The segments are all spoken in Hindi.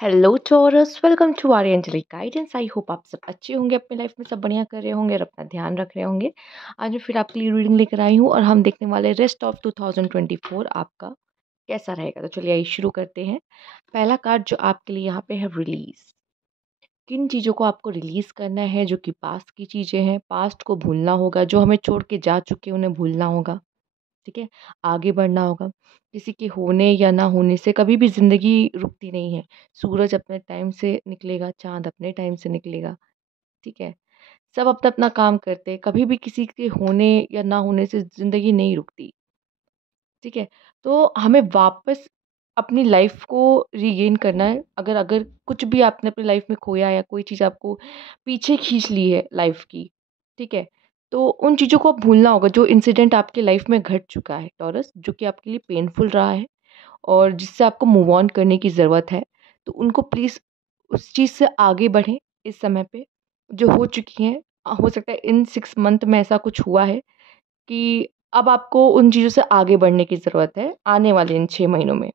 Hello Taurus, welcome to our angelic guidance. I hope आप सब अच्छे होंगे, अपनी लाइफ में सब बढ़िया कर रहे होंगे और अपना ध्यान रख रहे होंगे। आज मैं फिर आपके लिए रीडिंग लेकर आई हूँ और हम देखने वाले रेस्ट ऑफ 2024 आपका कैसा रहेगा। तो चलिए आइए शुरू करते हैं। पहला कार्ड जो आपके लिए यहाँ पे है, रिलीज। किन चीज़ों को आपको रिलीज करना है जो कि पास्ट की चीज़ें हैं। पास्ट को भूलना होगा, जो हमें छोड़ के जा चुके हैं उन्हें भूलना होगा। ठीक है, आगे बढ़ना होगा। किसी के होने या ना होने से कभी भी ज़िंदगी रुकती नहीं है। सूरज अपने टाइम से निकलेगा, चाँद अपने टाइम से निकलेगा। ठीक है, सब अपना-अपना काम करते हैं, कभी भी किसी के होने या ना होने से ज़िंदगी नहीं रुकती। ठीक है, तो हमें वापस अपनी लाइफ़ को रीगेन करना है। अगर अगर कुछ भी आपने अपनी लाइफ़ में खोया या कोई चीज़ आपको पीछे खींच ली है लाइफ़ की, ठीक है? तो उन चीज़ों को अब भूलना होगा, जो इंसिडेंट आपकी लाइफ़ में घट चुका है टॉरस, जो कि आपके लिए पेनफुल रहा है और जिससे आपको मूव ऑन करने की ज़रूरत है। तो उनको प्लीज़ उस चीज़ से आगे बढ़ें इस समय पे, जो हो चुकी हैं। हो सकता है इन 6 मंथ में ऐसा कुछ हुआ है कि अब आपको उन चीज़ों से आगे बढ़ने की ज़रूरत है, आने वाले इन 6 महीनों में।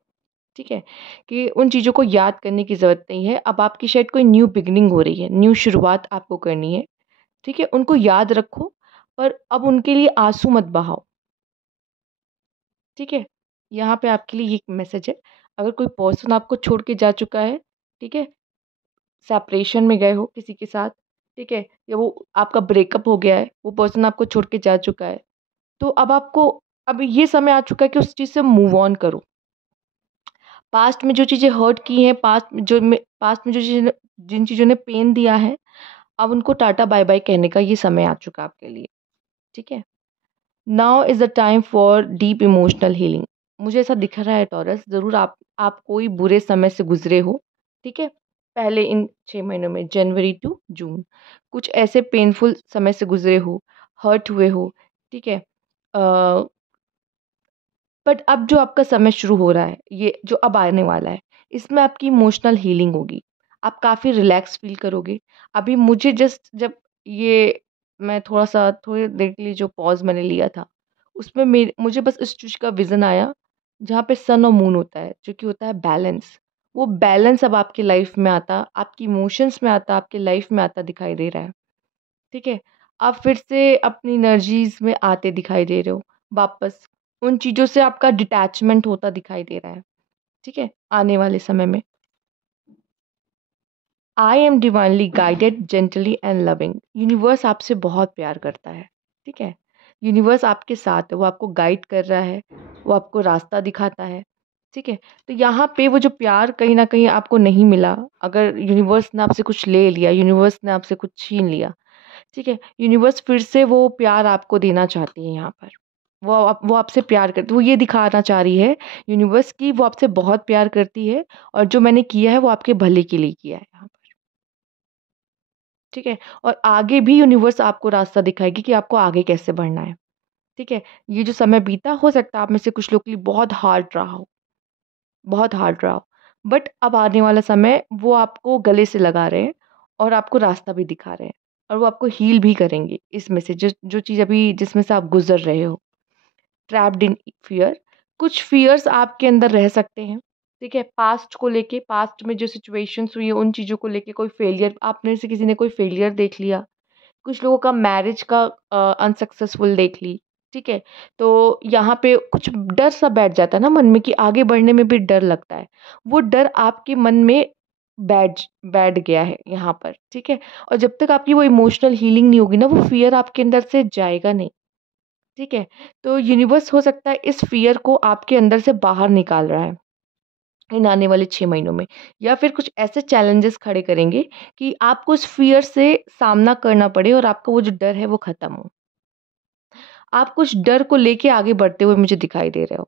ठीक है? कि उन चीज़ों को याद करने की ज़रूरत नहीं है। अब आपकी शायद कोई न्यू बिगिनिंग हो रही है, न्यू शुरुआत आपको करनी है। ठीक है? उनको याद रखो, पर अब उनके लिए आँसू मत बहाओ। ठीक है? यहाँ पे आपके लिए ये एक मैसेज है। अगर कोई पर्सन आपको छोड़ के जा चुका है, ठीक है? सेपरेशन में गए हो किसी के साथ, ठीक है? या वो आपका ब्रेकअप हो गया है, वो पर्सन आपको छोड़ के जा चुका है। तो अब ये समय आ चुका है कि उस चीज़ से मूव ऑन करो। पास्ट में जो चीज़ें हर्ट की हैं, पास्ट में जो चीज़ें जिन चीज़ों ने पेन दिया है, अब उनको टाटा बाय-बाय कहने का ये समय आ चुका है आपके लिए। ठीक है? Now is the time for deep emotional healing. मुझे ऐसा दिख रहा है टॉरस, ज़रूर आप कोई बुरे समय से गुज़रे हो, ठीक है? पहले इन 6 महीनों में, जनवरी टू जून, कुछ ऐसे पेनफुल समय से गुज़रे हो, हर्ट हुए हो, ठीक है? अ, बट अब जो आपका समय शुरू हो रहा है, ये जो अब आने वाला है, इसमें आपकी इमोशनल हीलिंग होगी। आप काफ़ी रिलैक्स फ़ील करोगे। अभी मुझे जस्ट जब ये मैं थोड़ा-सा थोड़ी देर के लिए जो पॉज़ मैंने लिया था, उसमें मुझे बस इस चीज़ का विज़न आया, जहाँ पे सन और मून होता है, जो कि होता है बैलेंस। वो बैलेंस अब आपकी लाइफ़ में आता, आपकी इमोशंस में आता, आपकी लाइफ़ में आता दिखाई दे रहा है। ठीक है? आप फिर से अपनी एनर्जीज़ में आते दिखाई दे रहे हो वापस। उन चीज़ों से आपका डिटैचमेंट होता दिखाई दे रहा है। ठीक है? आने वाले समय में। I am divinely guided gently and loving. Universe आपसे बहुत प्यार करता है। ठीक है? यूनिवर्स आपके साथ है, वो आपको गाइड कर रहा है, वो आपको रास्ता दिखाता है। ठीक है? तो यहाँ पे वो जो प्यार कहीं न कहीं आपको नहीं मिला, अगर यूनिवर्स ने आपसे कुछ ले लिया, यूनिवर्स ने आपसे कुछ छीन लिया, ठीक है? यूनिवर्स फिर से वो प्यार आपको देना चाहती है यहाँ पर। वो आपसे प्यार करती, वो ये दिखाना चाह रही है यूनिवर्स कि वो आपसे बहुत प्यार करती है और जो मैंने किया है वो आपके भले के लिए किया है यहाँ पर। ठीक है? और आगे भी यूनिवर्स आपको रास्ता दिखाएगी कि आपको आगे कैसे बढ़ना है। ठीक है? ये जो समय बीता, हो सकता है आप में से कुछ लोग के लिए बहुत हार्ड रहा हो, बहुत हार्ड रहा हो। बट अब आने वाला समय वो आपको गले से लगा रहे हैं और आपको रास्ता भी दिखा रहे हैं और वो आपको हील भी करेंगे इसमें से, जो जो चीज़ अभी जिसमें से आप गुज़र रहे हो। ट्रैप्ड इन फियर, कुछ फियर्स आपके अंदर रह सकते हैं। ठीक है? पास्ट को लेके, पास्ट में जो सिचुएशंस हुई है उन चीज़ों को लेके, कोई फेलियर, आप में से किसी ने कोई फेलियर देख लिया। कुछ लोगों का मैरिज का अनसक्सेसफुल देख ली। ठीक है? तो यहाँ पे कुछ डर सा बैठ जाता है ना मन में, कि आगे बढ़ने में भी डर लगता है। वो डर आपके मन में बैठ बैठ गया है यहाँ पर। ठीक है? और जब तक आपकी वो इमोशनल हीलिंग नहीं होगी ना, वो फ़ियर आपके अंदर से जाएगा नहीं। ठीक है? तो यूनिवर्स हो सकता है इस फ़ियर को आपके अंदर से बाहर निकाल रहा है, इन आने वाले 6 महीनों में, या फिर कुछ ऐसे चैलेंजेस खड़े करेंगे कि आपको उस फ़ियर से सामना करना पड़े और आपका वो जो डर है वो ख़त्म हो। आप कुछ डर को लेके आगे बढ़ते हुए मुझे दिखाई दे रहे हो।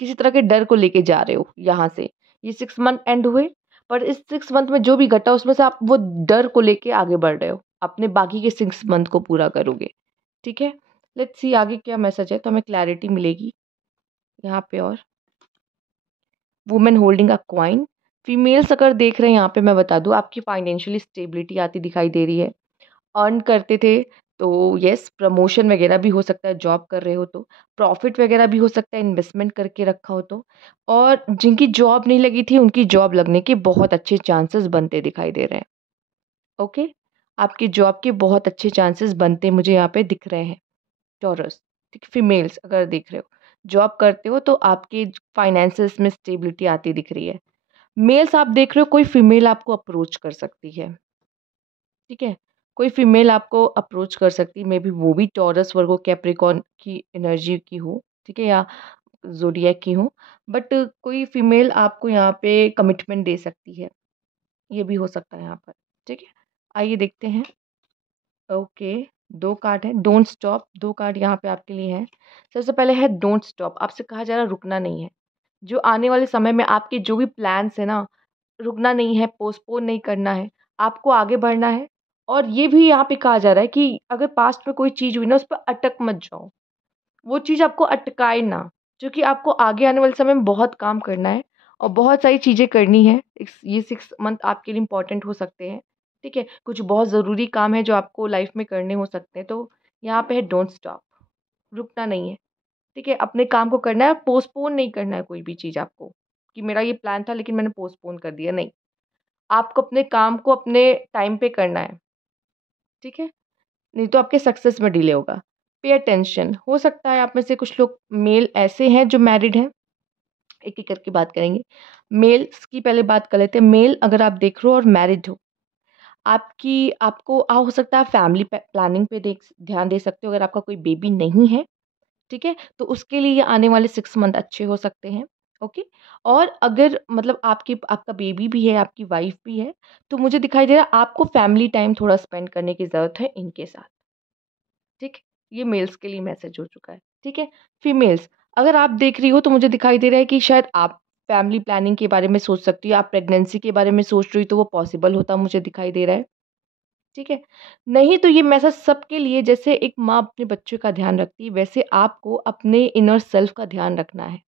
किसी तरह के डर को लेके जा रहे हो यहाँ से। ये 6 मंथ एंड हुए, पर इस 6 मंथ में जो भी घटा उसमें से आप वो डर को लेके आगे बढ़ रहे हो। अपने बाकी के 6 मंथ को पूरा करोगे। ठीक है? लेट्स सी आगे क्या मैसेज है, तो हमें क्लैरिटी मिलेगी यहाँ पे। और women holding a coin, females अगर देख रहे हैं यहाँ पे, मैं बता दूँ आपकी फाइनेंशियली स्टेबिलिटी आती दिखाई दे रही है। अर्न करते थे, तो येस, प्रमोशन वगैरह भी हो सकता है जॉब कर रहे हो तो, प्रॉफ़िट वगैरह भी हो सकता है इन्वेस्टमेंट करके रखा हो तो, और जिनकी जॉब नहीं लगी थी उनकी जॉब लगने के बहुत अच्छे चांसेस बनते दिखाई दे रहे हैं। ओके? आपकी जॉब के बहुत अच्छे चांसेस बनते मुझे यहाँ पे दिख रहे हैं, टॉरस, ठीक है? फीमेल्स अगर देख रहे हो, जॉब करते हो तो आपके फाइनेंसेस में स्टेबिलिटी आती दिख रही है। मेल्स आप देख रहे हो, कोई फीमेल आपको अप्रोच कर सकती है, ठीक है? कोई फीमेल आपको अप्रोच कर सकती है, मेबी वो भी टॉरस, वर्गो, कैप्रिकॉर्न की एनर्जी की हो, ठीक है? या ज़ोडिएक की हो, बट कोई फीमेल आपको यहाँ पे कमिटमेंट दे सकती है, ये भी हो सकता है यहाँ पर, ठीक है? आइए देखते हैं। ओके, 2 कार्ड हैं, डोंट स्टॉप, 2 कार्ड यहाँ पे आपके लिए हैं। सबसे पहले है डोंट स्टॉप, आपसे कहा जा रहा है रुकना नहीं है। जो आने वाले समय में आपके जो भी प्लान्स हैं ना, रुकना नहीं है, पोस्टपोन नहीं करना है, आपको आगे बढ़ना है। और ये भी यहाँ पे कहा जा रहा है कि अगर पास्ट में कोई चीज़ हुई ना, उस पे अटक मत जाओ। वो चीज़ आपको अटकाए ना, क्योंकि आपको आगे आने वाले समय में बहुत काम करना है और बहुत सारी चीज़ें करनी है। ये 6 मंथ आपके लिए इम्पोर्टेंट हो सकते हैं, ठीक है? कुछ बहुत ज़रूरी काम है जो आपको लाइफ़ में करने हो सकते हैं, तो यहाँ पे है डोंट स्टॉप, रुकना नहीं है, ठीक है? अपने काम को करना है, पोस्टपोन नहीं करना है कोई भी चीज़ आपको, कि मेरा ये प्लान था लेकिन मैंने पोस्टपोन कर दिया, नहीं। आपको अपने काम को अपने टाइम पे करना है, ठीक है? नहीं तो आपके सक्सेस में डिले होगा। पे अटेंशन, हो सकता है आप में से कुछ लोग मेल ऐसे हैं जो मैरिड हैं, एक-एक करके बात करेंगे। मेल्स की पहले बात कर लेते हैं। मेल अगर आप देख रहे हो और मैरिड हो, आपकी आपको हो सकता है फैमिली प्लानिंग पे ध्यान दे सकते हो अगर आपका कोई बेबी नहीं है, ठीक है? तो उसके लिए ये आने वाले 6 मंथ अच्छे हो सकते हैं, ओके? और अगर मतलब आपका बेबी भी है, आपकी वाइफ भी है, तो मुझे दिखाई दे रहा है आपको फैमिली टाइम थोड़ा स्पेंड करने की ज़रूरत है इनके साथ। ठीक? ये मेल्स के लिए मैसेज हो चुका है, ठीक है? फीमेल्स, अगर आप देख रही हो तो मुझे दिखाई दे रहा है कि शायद आप फैमिली प्लानिंग के बारे में सोच सकती हो, आप प्रेगनेंसी के बारे में सोच रही हो तो वो पॉसिबल होता मुझे दिखाई दे रहा है, ठीक है? नहीं तो ये मैसेज सबके लिए, जैसे एक माँ अपने बच्चे का ध्यान रखती है, वैसे आपको अपने इनर सेल्फ का ध्यान रखना है,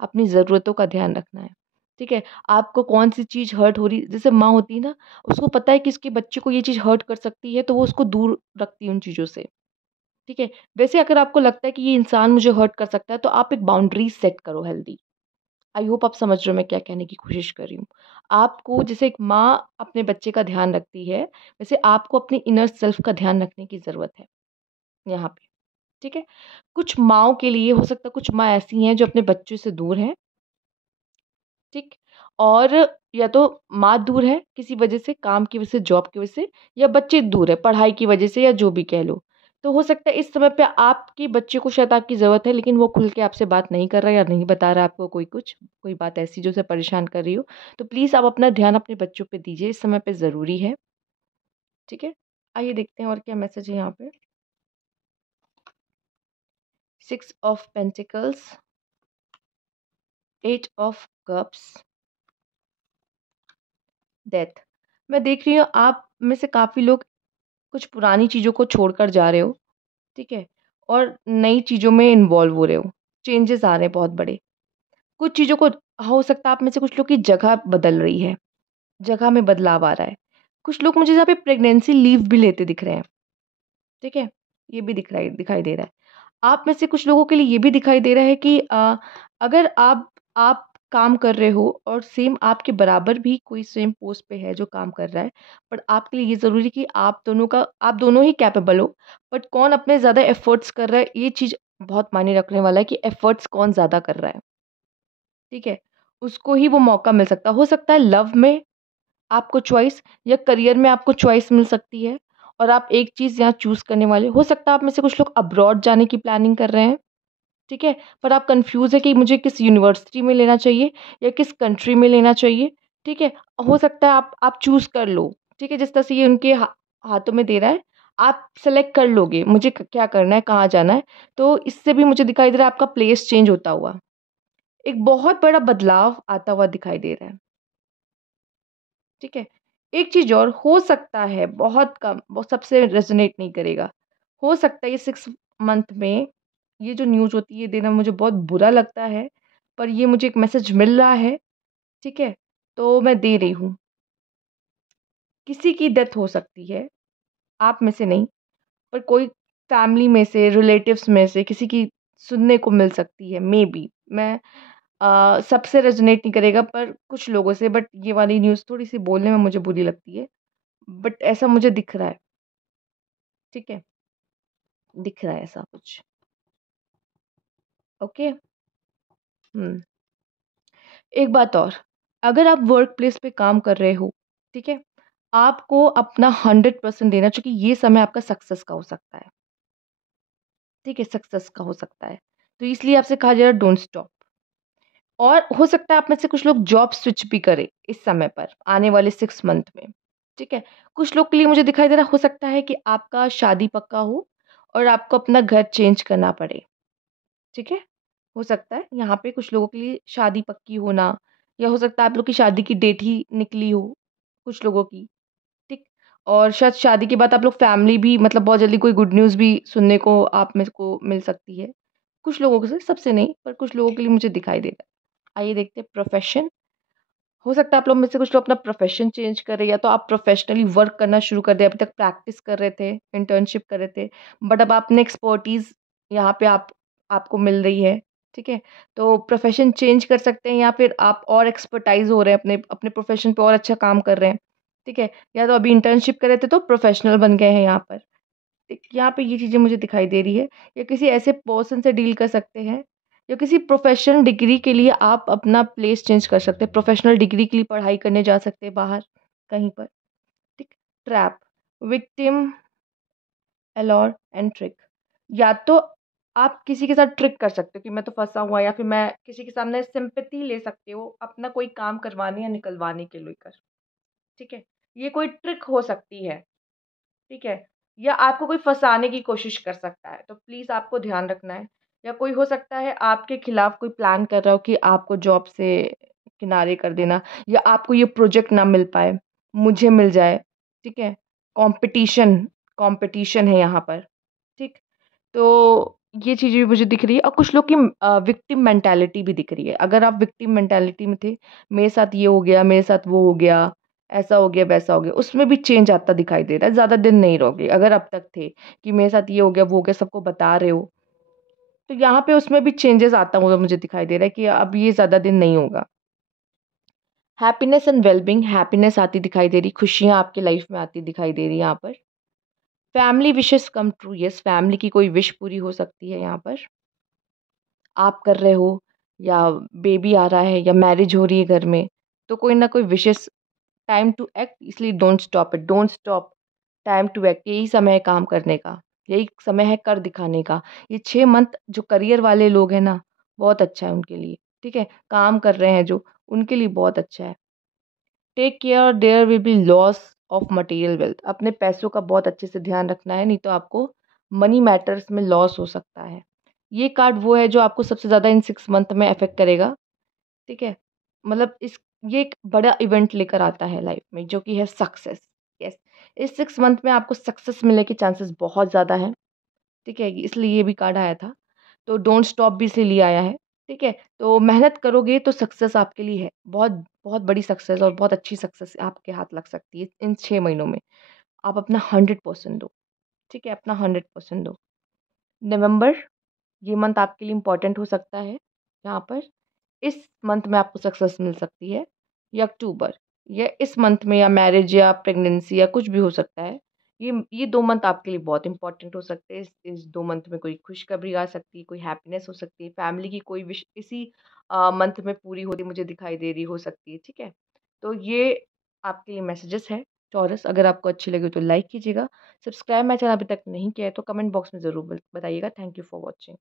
अपनी ज़रूरतों का ध्यान रखना है, ठीक है? आपको कौन-सी चीज़ हर्ट हो रही, जैसे माँ होती है ना, उसको पता है कि इसके बच्चे को ये चीज़ हर्ट कर सकती है, तो वो उसको दूर रखती है उन चीज़ों से। ठीक है? वैसे अगर आपको लगता है कि ये इंसान मुझे हर्ट कर सकता है, तो आप एक बाउंड्रीज़ सेट करो हेल्दी। आई होप आप समझ रहे हो मैं क्या कहने की कोशिश कर रही हूँ। आपको जैसे एक माँ अपने बच्चे का ध्यान रखती है, वैसे आपको अपने इनर सेल्फ का ध्यान रखने की ज़रूरत है, यहाँ पे, ठीक है? कुछ माँओं के लिए हो सकता है, कुछ माँ ऐसी हैं जो अपने बच्चों से दूर हैं, ठीक? और या तो माँ दूर है किसी वजह से, काम की वजह से, जॉब की वजह से, या बच्चे दूर है पढ़ाई की वजह से, या जो भी कह लो। तो हो सकता है इस समय पे आपके बच्चे को शायद आपकी ज़रूरत है, लेकिन वो खुल के आपसे बात नहीं कर रहा है या नहीं बता रहा है आपको कोई कुछ, कोई बात ऐसी जो उसे परेशान कर रही हो। तो प्लीज़ आप अपना ध्यान अपने बच्चों पे दीजिए, इस समय पे ज़रूरी है, ठीक है? आइए देखते हैं और क्या मैसेज है यहाँ पे। 6 of pentacles, 8 of cups, death. मैं देख रही हूँ आप में से काफ़ी लोग कुछ पुरानी चीज़ों को छोड़कर जा रहे हो, ठीक है? और नई चीज़ों में इन्वॉल्व हो रहे हो। चेंजेज़ आ रहे हैं बहुत बड़े। कुछ चीज़ों को, हो सकता है आप में से कुछ लोग की जगह बदल रही है, जगह में बदलाव आ रहा है। कुछ लोग मुझे यहाँ पे प्रेग्नेंसी लीव भी लेते दिख रहे हैं, ठीक है? ये भी दिखाई दे रहा है। आप में से कुछ लोगों के लिए ये भी दिखाई दे रहा है कि अगर आप काम कर रहे हो और सेम आपके बराबर भी कोई सेम पोस्ट पे है जो काम कर रहा है, बट आपके लिए ये ज़रूरी है कि आप दोनों ही कैपेबल हो, बट कौन अपने ज़्यादा एफ़र्ट्स कर रहा है, ये चीज़ बहुत मायने रखने वाला है कि एफ़र्ट्स कौन ज़्यादा कर रहा है, ठीक है? उसको ही वो मौका मिल सकता है। हो सकता है लव में आपको चॉइस, या करियर में आपको चॉइस मिल सकती है और आप एक चीज़ यहाँ चूज़ करने वाले हो। सकता है आप में से कुछ लोग अब्रॉड जाने की प्लानिंग कर रहे हैं, ठीक है? पर आप कन्फ्यूज़ है कि मुझे किस यूनिवर्सिटी में लेना चाहिए या किस कंट्री में लेना चाहिए, ठीक है? हो सकता है आप चूज़ कर लो, ठीक है? जिस तरह से ये उनके हाथों में दे रहा है, आप सेलेक्ट कर लोगे, मुझे क क्या करना है, कहाँ जाना है। तो इससे भी मुझे दिखाई दे रहा है आपका प्लेस चेंज होता हुआ। एक बहुत बड़ा बदलाव आता हुआ दिखाई दे रहा है, ठीक है? एक चीज़ और हो सकता है, बहुत कम, वो सबसे रेज़ोनेट नहीं करेगा। हो सकता है ये 6 मंथ में ये जो न्यूज़ होती है, ये देना मुझे बहुत बुरा लगता है, पर ये मुझे एक मैसेज मिल रहा है, ठीक है? तो मैं दे रही हूँ। किसी की डेथ हो सकती है, आप में से नहीं। पर कोई फैमिली में से, रिलेटिव्स में से किसी की सुनने को मिल सकती है, मेबी। मैं सबसे रेज़ोनेट नहीं करेगा पर कुछ लोगों से, बट ये वाली न्यूज़ थोड़ी-सी बोलने में मुझे बुरी लगती है। बट ऐसा मुझे दिख रहा है, ठीक है? दिख रहा है ऐसा कुछ। ओके? हुँ। एक बात और, अगर आप वर्क प्लेस पे काम कर रहे हो, ठीक है? आपको अपना 100% देना, चूँकि ये समय आपका सक्सेस का हो सकता है, ठीक है? सक्सेस का हो सकता है। तो इसलिए आपसे कहा जा रहा है डोंट स्टॉप। और हो सकता है आप में से कुछ लोग जॉब स्विच भी करें इस समय पर, आने वाले 6 मंथ में, ठीक है? कुछ लोग के लिए मुझे दिखाई दे रहा है, हो सकता है कि आपका शादी पक्का हो और आपको अपना घर चेंज करना पड़े, ठीक है? हो सकता है यहाँ पे कुछ लोगों के लिए शादी पक्की होना, या हो सकता है आप लोग की शादी की डेट ही निकली हो, कुछ लोगों की, ठीक? और शायद शादी के बाद आप लोग फैमिली भी, मतलब बहुत जल्दी कोई गुड न्यूज़ भी सुनने को आप में को मिल सकती है। कुछ लोगों को से, सबसे नहीं, पर कुछ लोगों के लिए मुझे दिखाई दे रहा है। आइए देखते हैं प्रोफ़ेशन। हो सकता है आप लोग में से कुछ लोग अपना प्रोफ़ेशन चेंज करें, या तो आप प्रोफ़ेशनली वर्क करना शुरू कर दें। अभी तक प्रैक्टिस कर रहे थे, इंटर्नशिप कर रहे थे, बट अब आपने एक्सपर्टीज़ यहाँ पे आपको मिल रही है, ठीक है? तो प्रोफ़ेशन चेंज कर सकते हैं, या फिर आप और एक्सपर्टाइज़ हो रहे हैं, अपने अपने प्रोफ़ेशन पे और अच्छा काम कर रहे हैं, ठीक है? या तो अभी इंटर्नशिप कर रहे थे तो प्रोफ़ेशनल बन गए हैं यहाँ पर। एक यहाँ पे ये चीज़ें मुझे दिखाई दे रही है, या किसी ऐसे पर्सन से डील कर सकते हैं, या किसी प्रोफेशनल डिग्री के लिए आप अपना प्लेस चेंज कर सकते हैं, प्रोफेशनल डिग्री के लिए पढ़ाई करने जा सकते हैं बाहर कहीं पर, ठीक। Trap, victim, allure and trick. या तो आप किसी के साथ ट्रिक कर सकते हो कि मैं तो फंसा हुआ, या फिर मैं किसी के सामने सिंपैथी ले सकते हो अपना कोई काम करवाने या निकलवाने के लेकर, ठीक है। ये कोई ट्रिक हो सकती है, ठीक है? या आपको कोई फँसाने की कोशिश कर सकता है, तो प्लीज़ आपको ध्यान रखना है। या कोई हो सकता है आपके खिलाफ कोई प्लान कर रहा हो कि आपको जॉब से किनारे कर देना, या आपको ये प्रोजेक्ट ना मिल पाए, मुझे मिल जाए, ठीक है? कॉम्पिटिशन कॉम्पिटिशन है यहाँ पर, ठीक? तो ये चीज़ें भी मुझे दिख रही है, और कुछ लोग की विक्टिम मेंटालिटी भी दिख रही है। अगर आप विक्टिम मेंटालिटी में थे, मेरे साथ ये हो गया, मेरे साथ वो हो गया, ऐसा हो गया, वैसा हो गया, उसमें भी चेंज आता दिखाई दे रहा है। ज़्यादा दिन नहीं रहोगे। अगर अब तक थे कि मेरे साथ ये हो गया, वो हो गया, सबको बता रहे हो, तो यहाँ पे उसमें भी चेंजेस आता हुआ मुझे दिखाई दे रहा है कि अब ये ज़्यादा दिन नहीं होगा। हैप्पीनेस एंड वेल-बीइंग, हैप्पीनेस आती दिखाई दे रही, खुशियाँ आपकी लाइफ में आती दिखाई दे रही है यहाँ पर। Family wishes come true, yes, family की कोई विश पूरी हो सकती है यहाँ पर। आप कर रहे हो, या बेबी आ रहा है, या मैरिज हो रही है घर में, तो कोई ना कोई विशेज़, टाइम टू एक्ट, इसलिए don't stop it, don't stop, time to act, यही समय है काम करने का, यही समय है कर दिखाने का। ये 6 मंथ जो करियर वाले लोग हैं ना, बहुत अच्छा है उनके लिए, ठीक है? काम कर रहे हैं जो, उनके लिए बहुत अच्छा है। Take care, there will be loss of material wealth, अपने पैसों का बहुत अच्छे से ध्यान रखना है, नहीं तो आपको मनी मैटर्स में लॉस हो सकता है। ये कार्ड वो है जो आपको सबसे ज़्यादा इन 6 मंथ में अफ़ेक्ट करेगा, ठीक है? मतलब ये एक बड़ा इवेंट लेकर आता है लाइफ में, जो कि है सक्सेस। यस, इस 6 मंथ में आपको सक्सेस मिलने के चांसेस बहुत ज़्यादा हैं, ठीक है? इसलिए ये भी कार्ड आया था। तो डोंट स्टॉप भी इसीलिए आया है, ठीक है? तो मेहनत करोगे तो सक्सेस आपके लिए है। बहुत बहुत बड़ी सक्सेस और बहुत अच्छी सक्सेस आपके हाथ लग सकती है इन 6 महीनों में। आप अपना 100% दो, ठीक है? अपना 100% दो। नवंबर, ये मंथ आपके लिए इम्पोर्टेंट हो सकता है यहाँ पर। इस मंथ में आपको सक्सेस मिल सकती है, या अक्टूबर, या इस मंथ में, या मैरिज या प्रेगनेंसी या कुछ भी हो सकता है। ये 2 मंथ आपके लिए बहुत इम्पोर्टेंट हो सकते हैं। इस 2 मंथ में कोई खुशखबरी आ सकती है, कोई हैप्पीनेस हो सकती है, फैमिली की कोई विश इसी मंथ में पूरी होती मुझे दिखाई दे रही हो सकती है, ठीक है? तो ये आपके लिए मैसेजेस हैं टॉरस। अगर आपको अच्छी लगी तो लाइक कीजिएगा। सब्सक्राइब मेरा चैनल अभी तक नहीं किया है तो कमेंट बॉक्स में ज़रूर बताइएगा। Thank you for watching.